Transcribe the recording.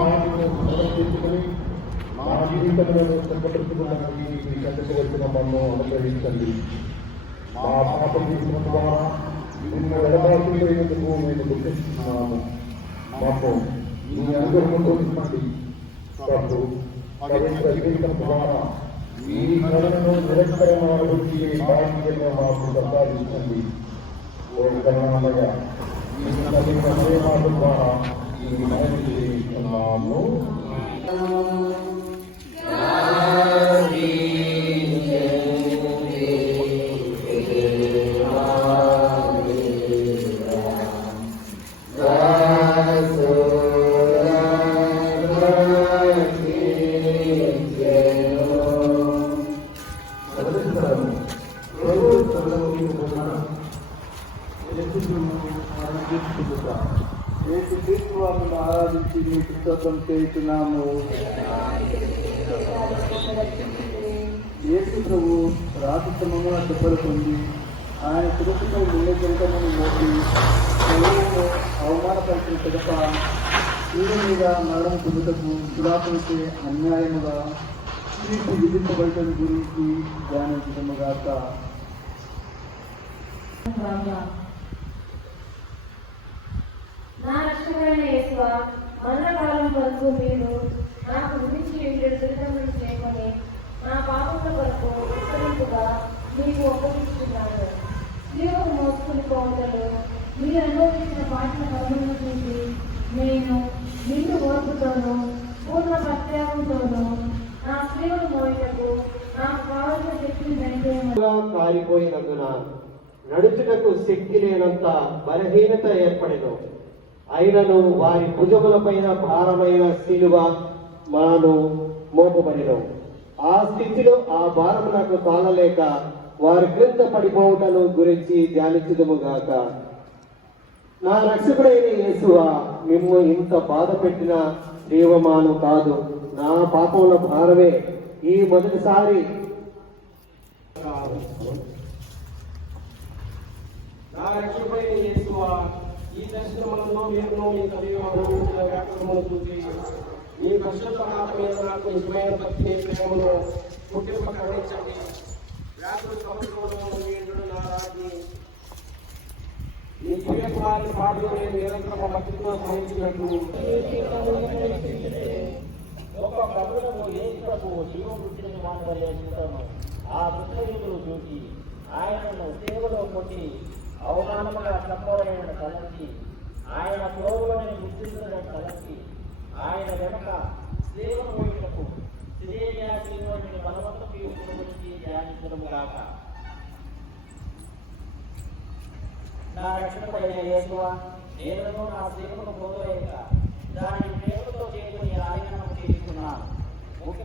మాటలను సమర్పించుకొని మా జీవితంలో సంపట్టుకున్నది మీ చెంతకు వచ్చిన మమ్మల్ని అనుగ్రహించండి. మా పాపం చేసిన ద్వారా నిన్ను ఎడబాటుకు మేము గుర్తిస్తున్నాము. మాకు మీ అనుగ్రహంతో ఇవ్వండి. ప్రభు పవిత్ర జీవితం ద్వారా మీ కరుణను నిరంతరం అనుభవించే భాగ్యము మాకు ప్రసాదించండి. ఓ కరుణామయ మీ నవీన ప్రేమాల ద్వారా ఈ మనవి చేస్తున్నాము. ఆరాధించి మీకు స్తోత్రం చేస్తున్నాము. యేసు ప్రభు రాతి క్రమంగా దెబ్బలు పొంది ఆయన తిరుపతిపై గుండె చెంతమని మోసి శరీరంలో అవమానపరిచిన పిదప స్త్రీల మీద మరణం పొందుటకు దురాత్మచే అన్యాయముగా తీర్పు విధించబడటం గురించి ధ్యానించడముగాక. నా రక్షకుడైన యేసువా, మరణకాలం వరకు మీరు నాకు విధించి ఏడు దురితములు చేయమని నా పాపముల కొరకు ఉత్తరింపుగా మీకు ఒప్పగిస్తున్నాను. స్త్రీలకు మోసుకుని పోవటలు మీరు అనుభవించిన పాటల కర్మలను చూసి నేను నిండు ఓర్పుతోనూ పూర్ణ ప్రత్యాగంతోనూ నా స్త్రీలను మోయటకు నాకు కావలసిన శక్తిని దయచేయమని కారిపోయినందున నడుచుటకు శక్తి లేనంత బలహీనత ఏర్పడెను. అయినను వారి భుజములపైన భారమైన శిలువ మాను మోపబడిను. ఆ స్థితిలో ఆ భారం నాకు తాళలేక వారి క్రింద పడిపోవటను గురించి ధ్యానించుదుముగాక. నా రక్షకుడైన యేసువా, మిమ్ము ఇంత బాధ పెట్టిన దేవమాను కాదు, నా పాపముల భారమే ఈ మొదటిసారి నా రక్షకుడైన యేసువా, ఈ దర్శనములను మీరు మీ సమీపంలో వ్యాఖ్యలను చూసి మీ పరిశుద్ధ ఆత్మ మీద నాకు నిజమైన భక్తిని ప్రేమను పుట్టింప కలిగించండి. వ్యాధులు సమస్యలను మీరు నా రాజు ఈ దివ్య కుమారుని పాటలు నేను నిరంతరం భక్తితో సహించినట్టు ఒక ప్రభుత్వం యేసుకు జీవం పుట్టిన మానవలే చూస్తాము. ఆ పుస్తకులు చూసి ఆయనను సేవలో కొట్టి అవమానముగా చంపవలైన తలంచి ఆయన ప్రోగులని గుర్తించడం తలంచి ఆయన వెనక సేవను పోయినకు శ్రేయాన్ని బలవంత గురించి ధ్యానించడం కాక. నా రక్షణ పడిన యేసువా, నేను నా సేవను పొందలేక దాని ప్రేమతో